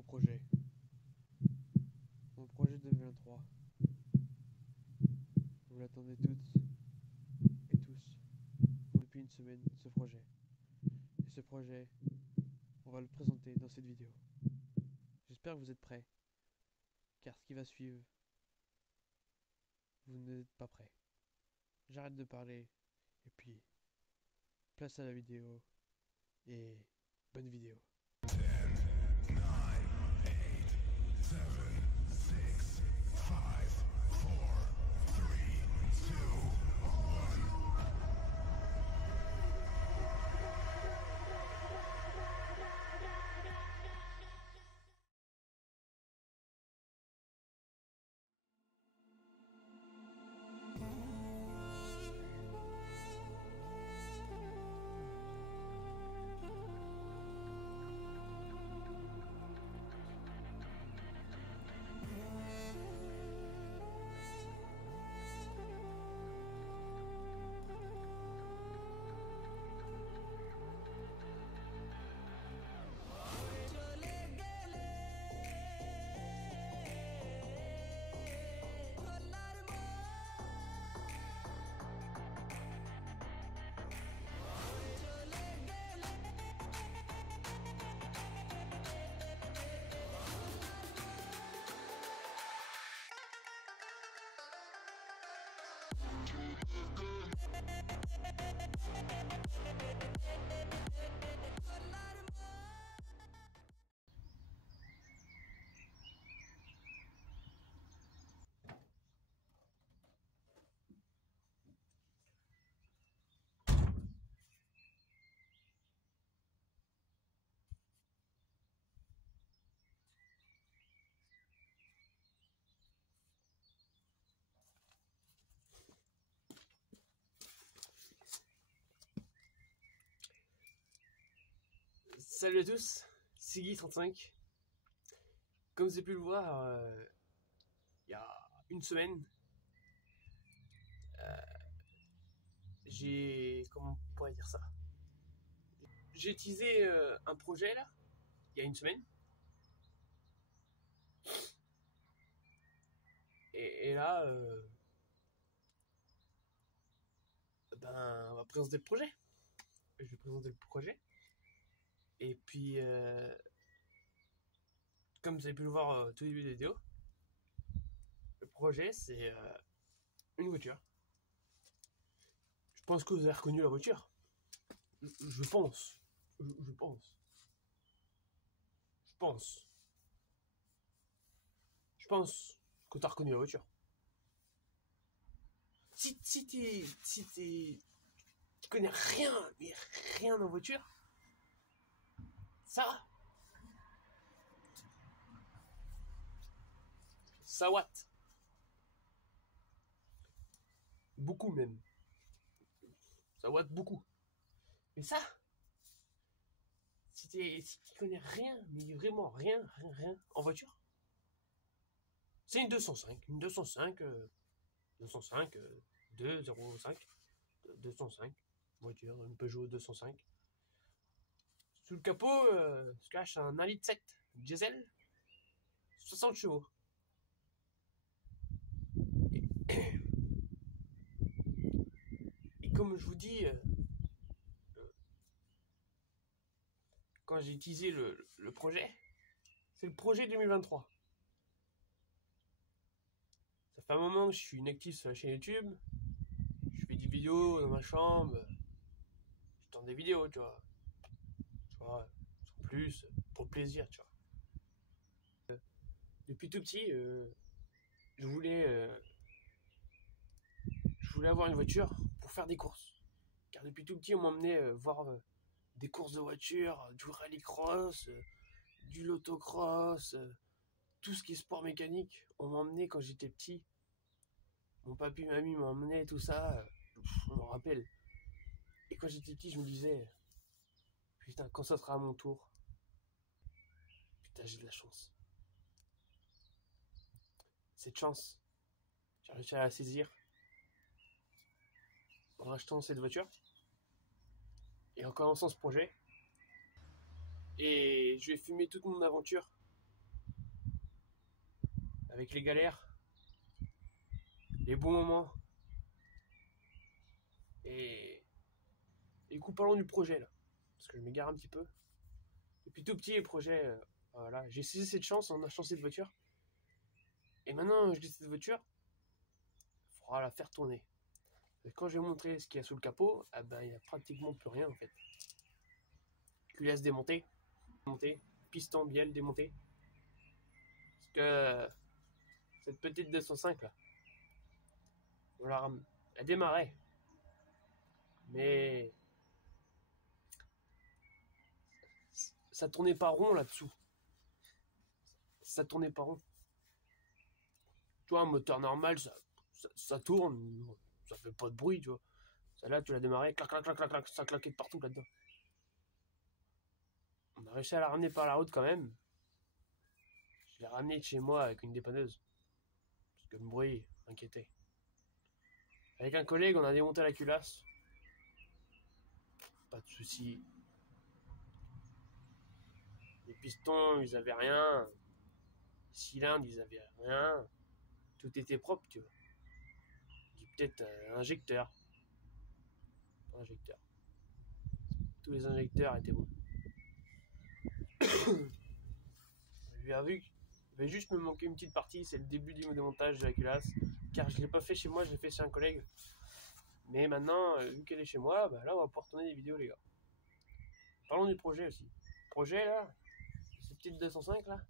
nouveau projet. Mon projet 2023. Vous l'attendez toutes et tous depuis une semaine, ce projet. Et ce projet, on va le présenter dans cette vidéo. J'espère que vous êtes prêts, car ce qui va suivre, vous n'êtes pas prêts. J'arrête de parler, et puis, place à la vidéo, et bonne vidéo. 10, 9, 8, 7, 6, 5, 4, 3, 2, 1. Salut à tous, c'est Guy35. Comme vous avez pu le voir, il y a une semaine, comment on pourrait dire ça? J'ai teasé un projet là, il y a une semaine. Et là, on va présenter le projet. Je vais présenter le projet. Et puis, comme vous avez pu le voir au tout début de la vidéo, le projet c'est une voiture. Je pense que vous avez reconnu la voiture. Je pense. Je pense. Je pense. Je pense que tu as reconnu la voiture. Si tu connais rien, mais rien en voiture, ça watt. Beaucoup même. Ça watt beaucoup. Mais ça, si tu connais rien, mais vraiment rien en voiture, c'est une 205. Une 205, 205, voiture, une Peugeot 205. Sous le capot se cache un 1,7 litre diesel, 60 chevaux. Et comme je vous dis, quand j'ai teasé le projet, c'est le projet 2023. Ça fait un moment que je suis inactif sur la chaîne YouTube. Je fais des vidéos dans ma chambre. Je tourne des vidéos, tu vois. Sans plus, pour le plaisir, tu vois. Depuis tout petit, je voulais avoir une voiture pour faire des courses. Car depuis tout petit, on m'emmenait voir des courses de voitures, du rallycross, du lotocross, tout ce qui est sport mécanique. On m'emmenait quand j'étais petit. Mon papy, mamie m'emmenaient, tout ça. Je me rappelle. Et quand j'étais petit, je me disais, putain, quand ça sera à mon tour, putain, j'ai de la chance. Cette chance, j'ai réussi à la saisir en achetant cette voiture et en commençant ce projet. Et je vais filmer toute mon aventure avec les galères, les bons moments. Et du coup, parlons du projet là, parce que je m'égare un petit peu. Depuis tout petit, les projets, voilà, j'ai saisi cette chance en achetant cette voiture. Et maintenant, je dis cette voiture, il faudra la faire tourner. Et quand je vais montrer ce qu'il y a sous le capot, eh ben, il n'y a pratiquement plus rien en fait. Culasse démontée, démontée, piston, bielle démonté. Parce que cette petite 205 là, elle démarrait. Mais ça tournait pas rond là-dessous. Ça tournait pas rond. Tu vois, un moteur normal, ça tourne, ça fait pas de bruit, tu vois. Celle-là, tu l'as démarré, clac, clac, clac, clac, clac, ça claquait de partout là-dedans. On a réussi à la ramener par la route quand même. Je l'ai ramenée de chez moi avec une dépanneuse. Parce que le bruit m'inquiétait. Avec un collègue, on a démonté la culasse. Pas de soucis. Les pistons, ils avaient rien. Les cylindres, ils avaient rien. Tout était propre, tu vois. Peut-être injecteur. Injecteur. Tous les injecteurs étaient bons. J'ai vu qu'il va juste me manquer une petite partie, c'est le début du démontage de la culasse. Car je ne l'ai pas fait chez moi, je l'ai fait chez un collègue. Mais maintenant, vu qu'elle est chez moi, bah là on va pouvoir tourner des vidéos les gars. Parlons du projet aussi. Le projet là, cette petite 205 là,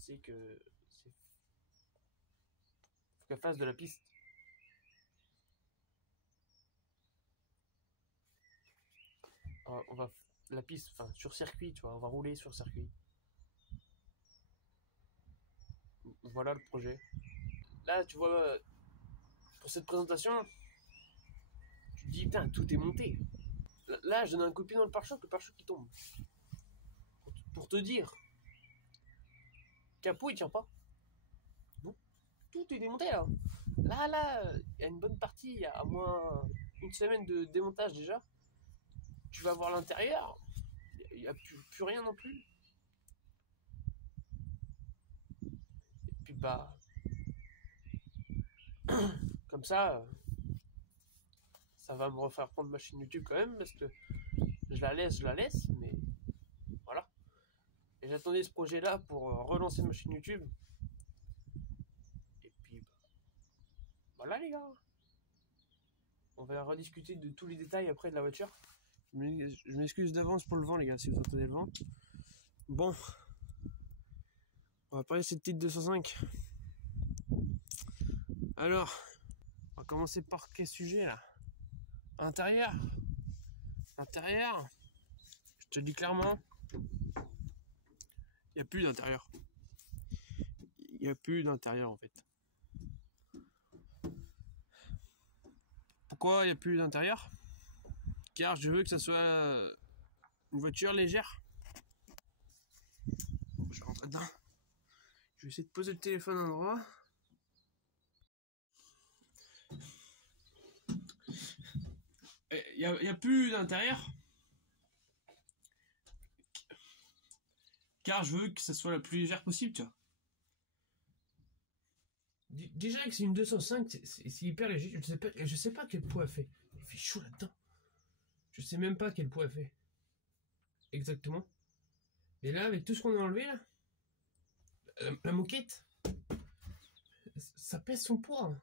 c'est que faut qu'elle fasse de la piste. On va la piste, enfin sur circuit, tu vois, on va rouler sur circuit. Voilà le projet. Là, tu vois, pour cette présentation, tu te dis putain, tout est monté. Là, je donne un coup de pied dans le pare-choc qui tombe. Pour te dire, capot il tient pas. Non, tout est démonté là. Là, il y a une bonne partie, il y a à moins une semaine de démontage déjà. Tu vas voir l'intérieur, il n'y a plus rien non plus. Et puis bah, comme ça va me refaire prendre ma chaîne YouTube quand même, parce que je la laisse, mais voilà. Et j'attendais ce projet-là pour relancer ma chaîne YouTube. Et puis bah, voilà les gars. On va rediscuter de tous les détails après de la voiture. Je m'excuse d'avance pour le vent les gars, si vous entendez le vent. Bon, on va parler de cette petite 205. Alors, on va commencer par quel sujet là? Intérieur. Intérieur, je te dis clairement, il n'y a plus d'intérieur. Il n'y a plus d'intérieur en fait. Pourquoi il n'y a plus d'intérieur? Car je veux que ça soit une voiture légère. Je vais rentrer dedans. Je vais essayer de poser le téléphone à un endroit. Il n'y a plus d'intérieur. Car je veux que ça soit la plus légère possible, tu vois. Déjà que c'est une 205, c'est hyper léger. Je sais pas quel poids elle fait. Il fait chaud là-dedans. Je sais même pas quel poids elle fait. Exactement. Et là, avec tout ce qu'on a enlevé là, la moquette, ça pèse son poids. Hein.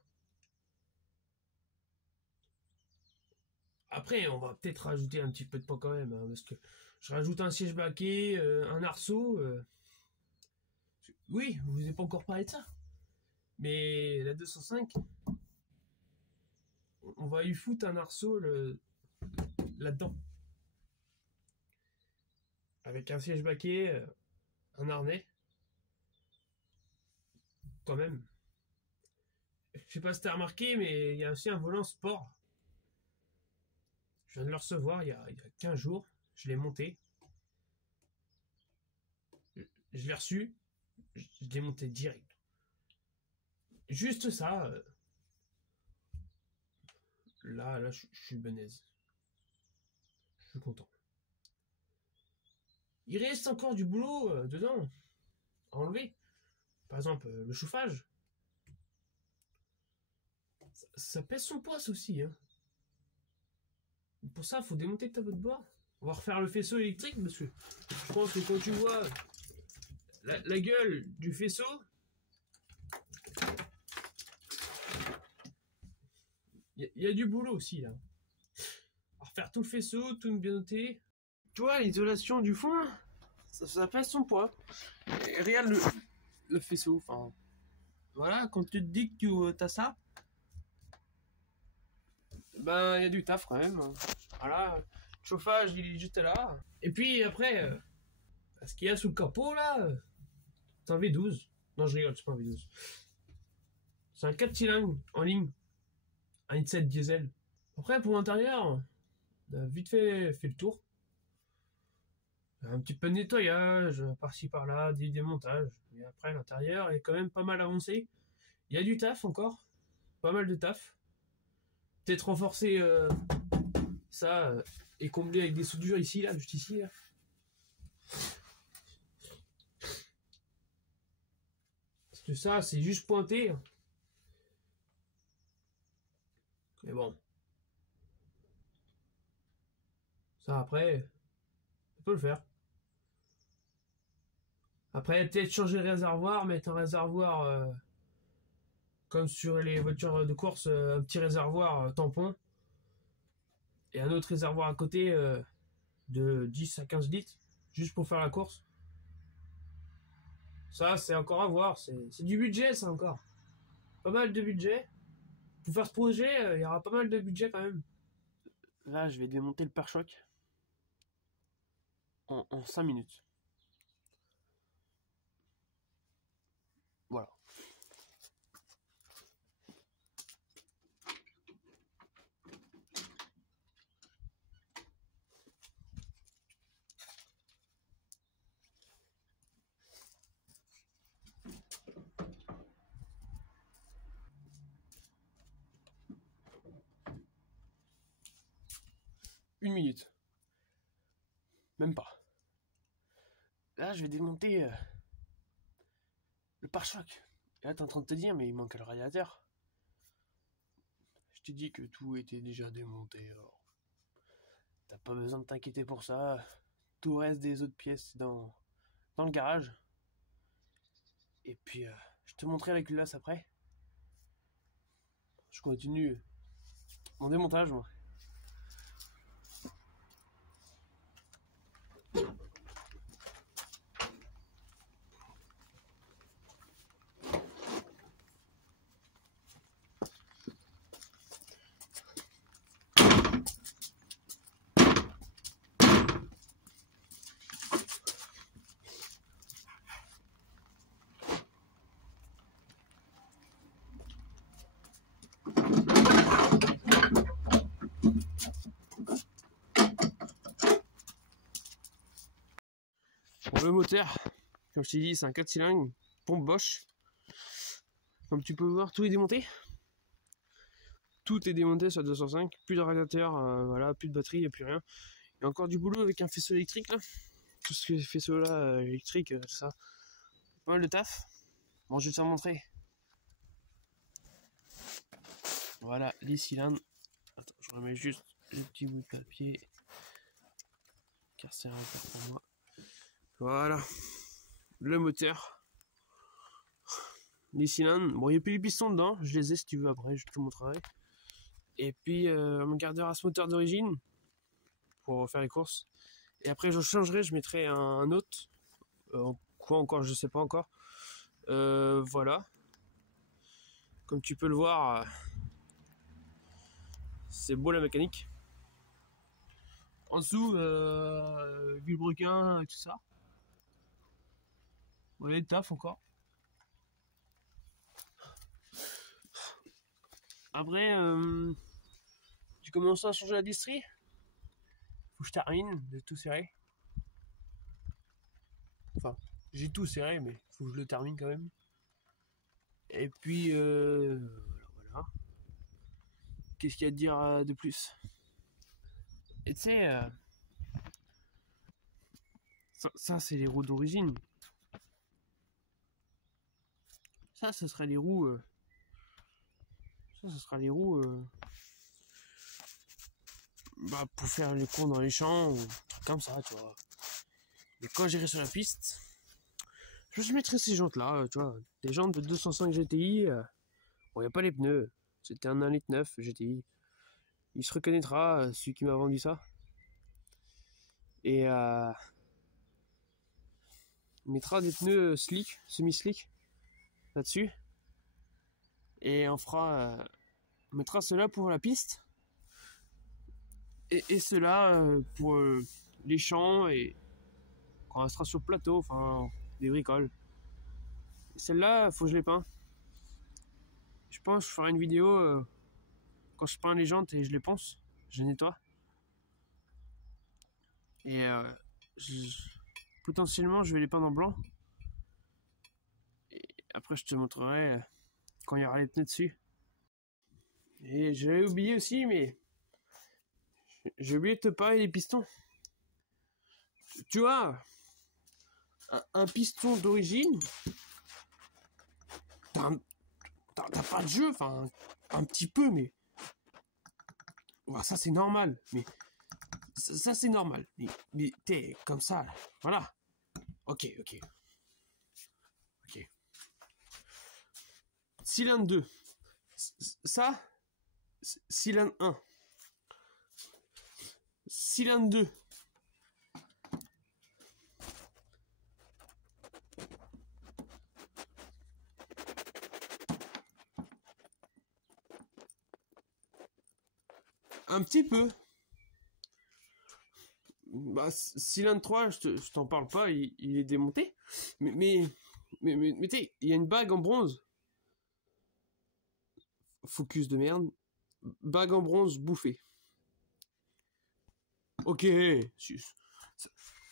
Après, on va peut-être rajouter un petit peu de poids quand même, hein, parce que je rajoute un siège baquet, un arceau. Oui, je vous ai pas encore parlé de ça. Mais la 205, on va y foutre un arceau là-dedans. Avec un siège baquet, un harnais. Quand même. Je sais pas si t'as remarqué, mais il y a aussi un volant sport. Je viens de le recevoir il y a 15 jours. Je l'ai monté. Je l'ai reçu. Je l'ai monté direct. Juste ça. Là, je suis benaise. Je suis content. Il reste encore du boulot dedans. À enlever. par exemple, le chauffage, ça pèse son poids ça aussi. Hein. Pour ça, il faut démonter le tableau de bord. On va refaire le faisceau électrique parce que je pense que quand tu vois la gueule du faisceau, il y a du boulot aussi là. On va refaire tout le faisceau, tout bien noté. Tu vois, l'isolation du fond, là, ça pèse son poids. Et regarde le faisceau, enfin. Voilà, quand tu te dis que tu as ça, ben il y a du taf quand même. Voilà, le chauffage il est juste là. Et puis après, ce qu'il y a sous le capot là, c'est un V12. Non, je rigole, c'est pas un V12. C'est un 4 cylindres en ligne. Un 1.7 diesel. Après, pour l'intérieur, on a vite fait le tour. Un petit peu de nettoyage, par-ci par-là, des démontages. Mais après, l'intérieur est quand même pas mal avancé. Il y a du taf encore. Pas mal de taf. Peut-être renforcer ça et combler avec des soudures ici, là, juste ici. Là. Parce que ça, c'est juste pointé. Mais bon. Ça, après, on peut le faire. Après, peut-être changer le réservoir, mettre un réservoir comme sur les voitures de course, un petit réservoir tampon. Et un autre réservoir à côté de 10 à 15 litres, juste pour faire la course. Ça, c'est encore à voir. C'est du budget, ça encore. Pas mal de budget. Pour faire ce projet, il y aura pas mal de budget quand même. Là, je vais démonter le pare-choc en 5 minutes. Voilà. Une minute. Même pas. Là, je vais démonter le pare-choc. Et là, t'es en train de te dire, mais il manque le radiateur. Je t'ai dit que tout était déjà démonté. Alors. T'as pas besoin de t'inquiéter pour ça. Tout reste des autres pièces dans le garage. Et puis, je te montrerai la culasse après. Je continue mon démontage, moi. Pour le moteur, comme je t'ai dit, c'est un 4 cylindres, pompe Bosch. Comme tu peux voir, tout est démonté. Tout est démonté sur 205, plus de radiateur, voilà, plus de batterie, il n'y a plus rien. Il y a encore du boulot avec un faisceau électrique là. Tout ce faisceau là, électrique, tout ça. Pas mal de taf. Bon, je vais te montrer. Voilà, les cylindres. Attends, je remets juste le petit bout de papier. Car c'est un repère pour moi. Voilà. Le moteur. Les cylindres. Bon, il n'y a plus les pistons dedans. Je les ai si tu veux après, je te montrerai. Et puis, mon gardeur à ce moteur d'origine. Pour faire les courses. Et après, je changerai, je mettrai un autre. Quoi encore, je sais pas encore. Voilà. Comme tu peux le voir, c'est beau la mécanique. En dessous, vilebrequin et tout ça. Voilà le taf encore. Après, tu commences à changer la distrie. Faut que je termine de tout serrer. Enfin, j'ai tout serré, mais faut que je le termine quand même. Et puis, voilà. Qu'est-ce qu'il y a à dire de plus? Et tu sais, ça c'est les roues d'origine. Ça, ce sera les roues. Ça, ce sera les roues. Bah, pour faire les cours dans les champs ou trucs comme ça, tu vois. Et quand j'irai sur la piste, je mettrai ces jantes-là, tu vois. Des jantes de 205 GTI. Bon, il n'y a pas les pneus. C'était un 1,9 litre GTI. Il se reconnaîtra, celui qui m'a vendu ça. Et il mettra des pneus slick, semi-slick, là-dessus. Et on mettra ceux-là pour la piste. Et ceux-là pour les champs et quand on sera sur le plateau, enfin, des bricoles. Celle-là, faut que je les peins. Je pense que je ferai une vidéo quand je peins les jantes et je les ponce, je les nettoie. Et potentiellement, je vais les peindre en blanc. Et après, je te montrerai quand il y aura les pneus dessus. Et j'avais oublié aussi, mais j'ai oublié de te parler des pistons. Tu vois, un piston d'origine, t'as pas de jeu, enfin, un petit peu, mais ouais, ça c'est normal. Mais ça c'est normal. Mais t'es comme ça, là. Voilà. Ok. Cylindre 2. Ça, cylindre 1. Cylindre 2. Un petit peu. Bah, cylindre 3, je t'en parle pas, il est démonté. Mais tu il y a une bague en bronze. Focus de merde. Bague en bronze bouffée. Ok.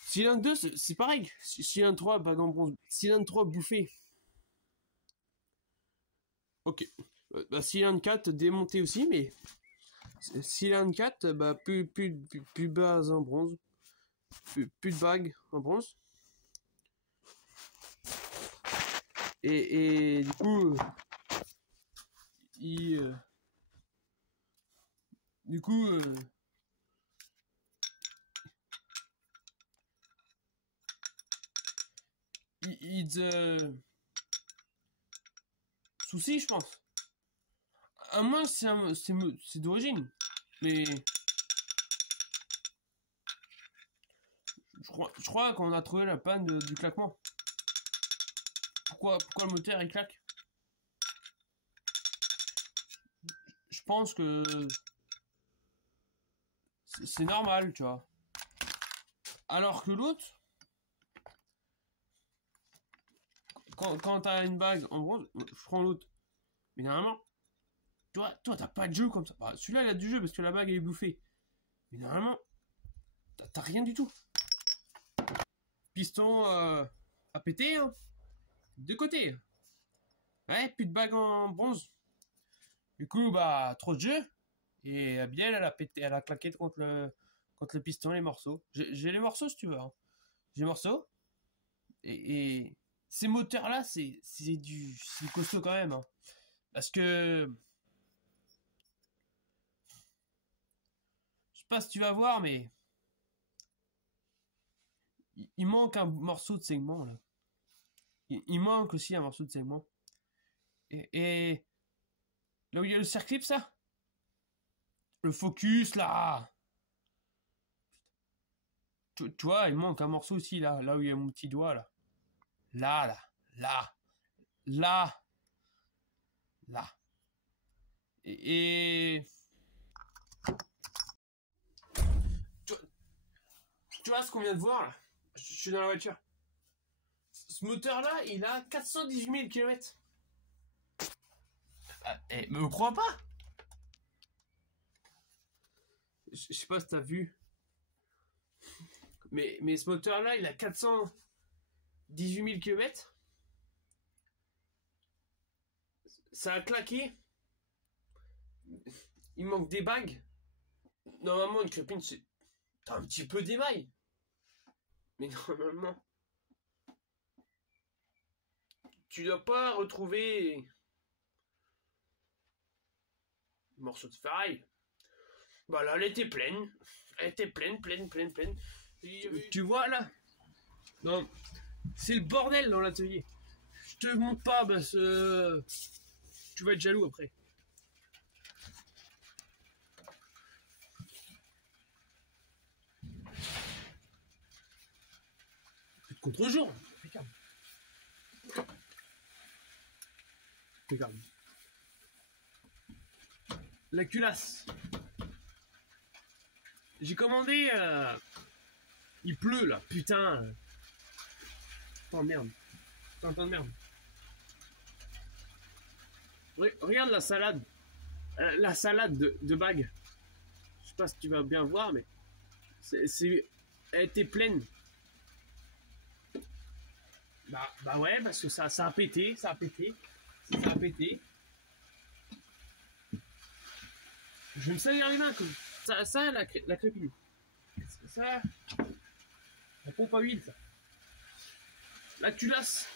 Cylindre 2, c'est pareil. Cylindre 3, bague en bronze. Cylindre 3 bouffé. Ok. Bah, cylindre 4 démonté aussi, mais cylindre 4, bah, plus base en bronze. Plus de bague en bronze. Et du coup, du coup, souci, je pense. À moins c'est d'origine, mais je crois qu'on a trouvé la panne du claquement. Pourquoi le moteur il claque? Je pense que c'est normal, tu vois. Alors que l'autre, quand t'as une bague en bronze, je prends l'autre. Mais normalement, toi t'as pas de jeu comme ça. Bah, celui-là il a du jeu parce que la bague elle est bouffée. Mais normalement, t'as rien du tout. Piston à péter, hein. De côté. Ouais, plus de bague en bronze. Du coup, bah, trop de jeu. Et Biel, elle a pété, elle a claqué contre le piston, les morceaux. J'ai les morceaux si tu veux. Hein. J'ai les morceaux. Et ces moteurs-là, c'est costaud quand même. Hein. Parce que. Je sais pas si tu vas voir, mais. Il manque un morceau de segment, là. Il manque aussi un morceau de segment. Et là où il y a le circlip, ça. Le focus, là. Tu vois, il manque un morceau aussi, là où il y a mon petit doigt, là. Là. Et tu vois ce qu'on vient de voir, là? Je suis dans la voiture. Ce moteur-là, il a 418 000 km. Mais me crois pas? Je sais pas si t'as vu. Mais ce moteur-là, il a 418 000 km. Ça a claqué. Il manque des bagues. Normalement, une copine, t'as un petit peu d'émail. Mais normalement, tu dois pas retrouver le morceau de ferraille. Bah là, elle était pleine. Elle était pleine. Tu vois là? Non, c'est le bordel dans l'atelier. Je te montre pas parce que tu vas être jaloux après. Contre-jour. Regarde. Regarde. La culasse. J'ai commandé. Il pleut là, putain. Putain de merde. Putain de merde. Regarde la salade. La salade de bague. Je sais pas si tu vas bien voir, mais elle était pleine. Bah ouais, parce que ça a pété. Ça a pété. Je vais me salir les mains comme ça la crépine. Ça, la pompe à huile, ça. La culasse.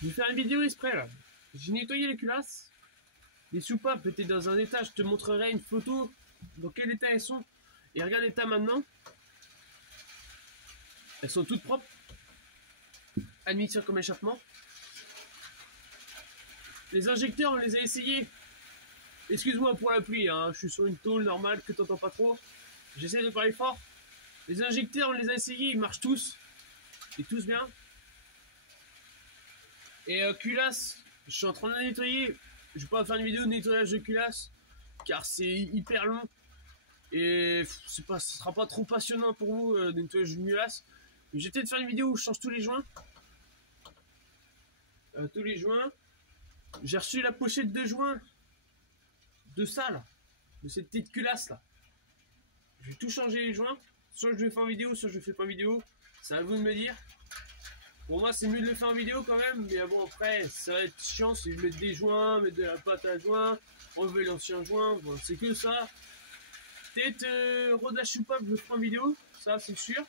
Je vais faire une vidéo exprès là. J'ai nettoyé les culasses. Les soupapes étaient dans un état. Je te montrerai une photo dans quel état elles sont. Et regarde l'état maintenant. Elles sont toutes propres. Admission comme échappement. Les injecteurs, on les a essayés. Excuse-moi pour la pluie, hein. Je suis sur une tôle normale que t'entends pas trop. J'essaie de parler fort. Les injecteurs, on les a essayés, ils marchent tous. Et tous bien. Et culasse, je suis en train de nettoyer. Je vais pas faire une vidéo de nettoyage de culasse, car c'est hyper long. Et ce sera pas trop passionnant pour vous de nettoyage de culasse. Mais j'ai peut-être faire une vidéo où je change tous les joints. J'ai reçu la pochette de joints de ça là, de cette petite culasse là. Je vais tout changer les joints. Soit je le fais en vidéo, soit je le fais pas en vidéo. C'est à vous de me dire. Pour moi c'est mieux de le faire en vidéo quand même. Mais bon après ça va être chiant si je mets des joints, mettre de la pâte à joint, enlever l'ancien joint. Bon, c'est que ça. Peut-être rodage soupape je le ferai en vidéo. Ça c'est sûr.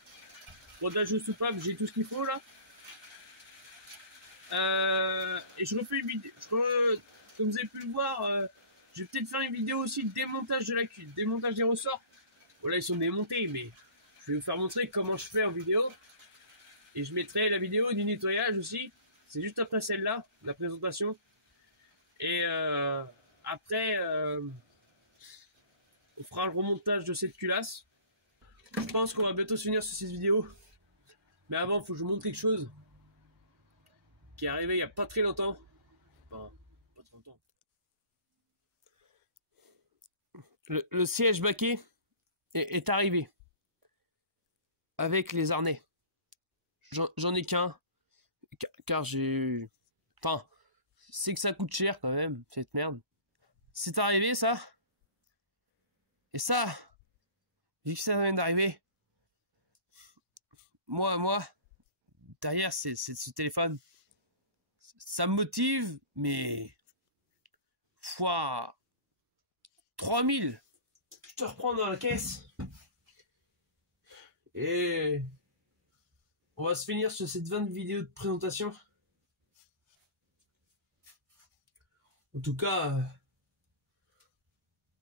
Rodage de soupape j'ai tout ce qu'il faut là. Et je refais une vidéo. Comme vous avez pu le voir, je vais peut-être faire une vidéo aussi de démontage de la cuve, démontage des ressorts. Voilà, ils sont démontés, mais je vais vous faire montrer comment je fais en vidéo. Et je mettrai la vidéo du nettoyage aussi. C'est juste après celle-là, la présentation. Et après, on fera le remontage de cette culasse. Je pense qu'on va bientôt se finir sur cette vidéo. Mais avant, il faut que je vous montre quelque chose qui est arrivé il n'y a pas très longtemps. Enfin, pas très longtemps. Le siège baquet est arrivé. Avec les harnais. J'en ai qu'un. Car j'ai... Enfin, c'est que ça coûte cher quand même, cette merde. C'est arrivé ça. Et ça, vu que ça vient d'arriver, moi, derrière c'est ce téléphone. Ça me motive, mais fois 3000. Je te reprends dans la caisse. Et on va se finir sur cette 20 vidéos de présentation. En tout cas,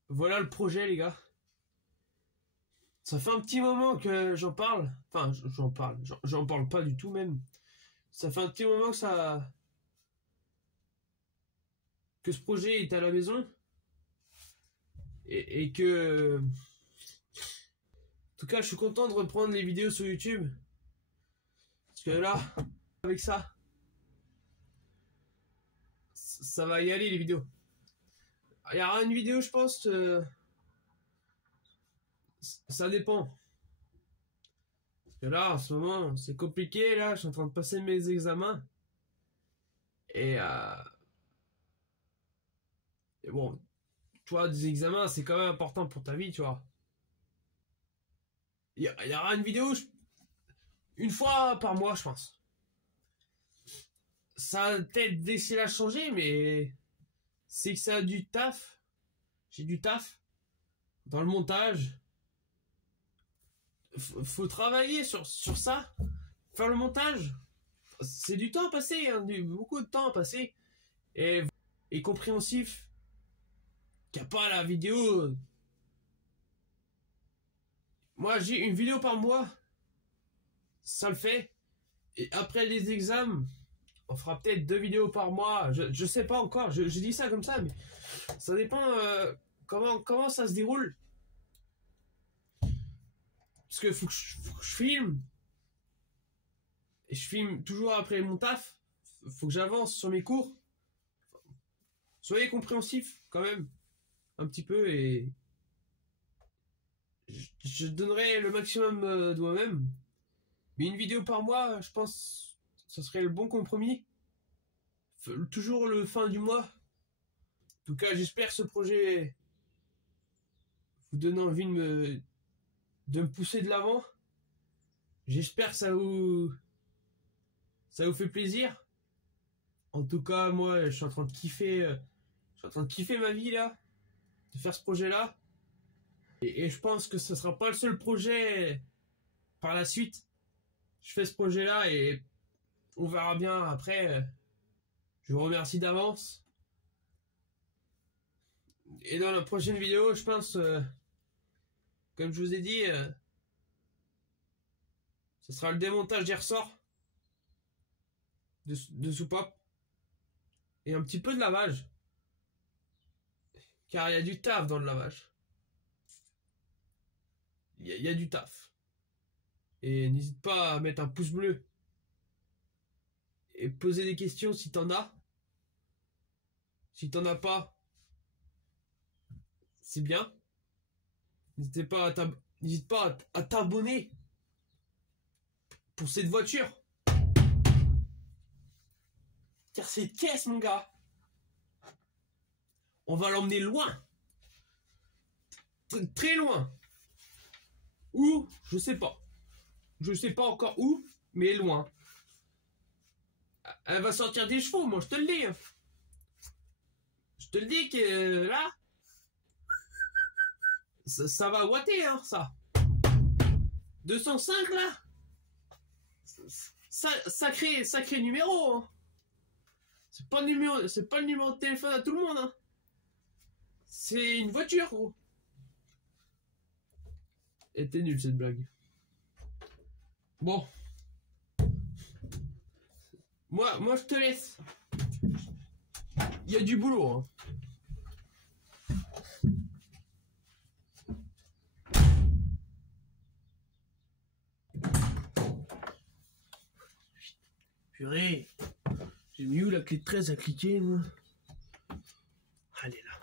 voilà le projet les gars. Ça fait un petit moment que j'en parle. Enfin, j'en parle pas du tout même. Ça fait un petit moment que ce projet est à la maison. Et que... En tout cas, je suis content de reprendre les vidéos sur YouTube. Parce que là, avec ça, ça va y aller les vidéos. Il y aura une vidéo, je pense... ça dépend. Parce que là, en ce moment, c'est compliqué. Là, je suis en train de passer mes examens. Et bon, tu vois, des examens, c'est quand même important pour ta vie, tu vois. Il y aura une vidéo une fois par mois, je pense. Ça a peut-être décidé à changer, mais c'est que ça a du taf. J'ai du taf dans le montage. Faut travailler sur ça. Faire le montage. c'est du temps à passer, hein, beaucoup de temps à passer. Et compréhensif, qu'il n'y a pas la vidéo. Moi, j'ai une vidéo par mois, ça le fait. Et après les examens, on fera peut-être 2 vidéos par mois. Je sais pas encore, je dis ça comme ça, mais ça dépend comment ça se déroule. Parce que faut que je filme. Et je filme toujours après mon taf. Faut que j'avance sur mes cours. Soyez compréhensifs quand même. Un petit peu et... Je donnerai le maximum de moi-même. Mais une vidéo par mois, je pense, ce serait le bon compromis. Toujours le fin du mois. En tout cas, j'espère que ce projet vous donne envie de me pousser de l'avant. J'espère que ça vous fait plaisir. En tout cas, moi, je suis en train de kiffer ma vie là, de faire ce projet-là. Et je pense que ce sera pas le seul projet par la suite. Je fais ce projet-là et on verra bien après. Je vous remercie d'avance. Et dans la prochaine vidéo, je pense, comme je vous ai dit, ce sera le démontage des ressorts de soupape et un petit peu de lavage. Car il y a du taf dans le lavage. Il y a du taf. Et n'hésite pas à mettre un pouce bleu. Et poser des questions si t'en as. Si t'en as pas, c'est bien. N'hésite pas à t'abonner pour cette voiture. Car cette caisse, mon gars, on va l'emmener loin. Très loin. Où? Je sais pas. Je sais pas encore où, mais loin. Elle va sortir des chevaux, moi, je te le dis. Je te le dis que là, ça va ouater, hein, ça. 205, là. Sacré numéro, hein. C'est pas le numéro de téléphone à tout le monde, hein. C'est une voiture, gros. Et t'es nul cette blague. Bon. Moi je te laisse. Il y a du boulot, hein. Purée. J'ai mis où la clé de 13 à cliquer, moi? Allez là.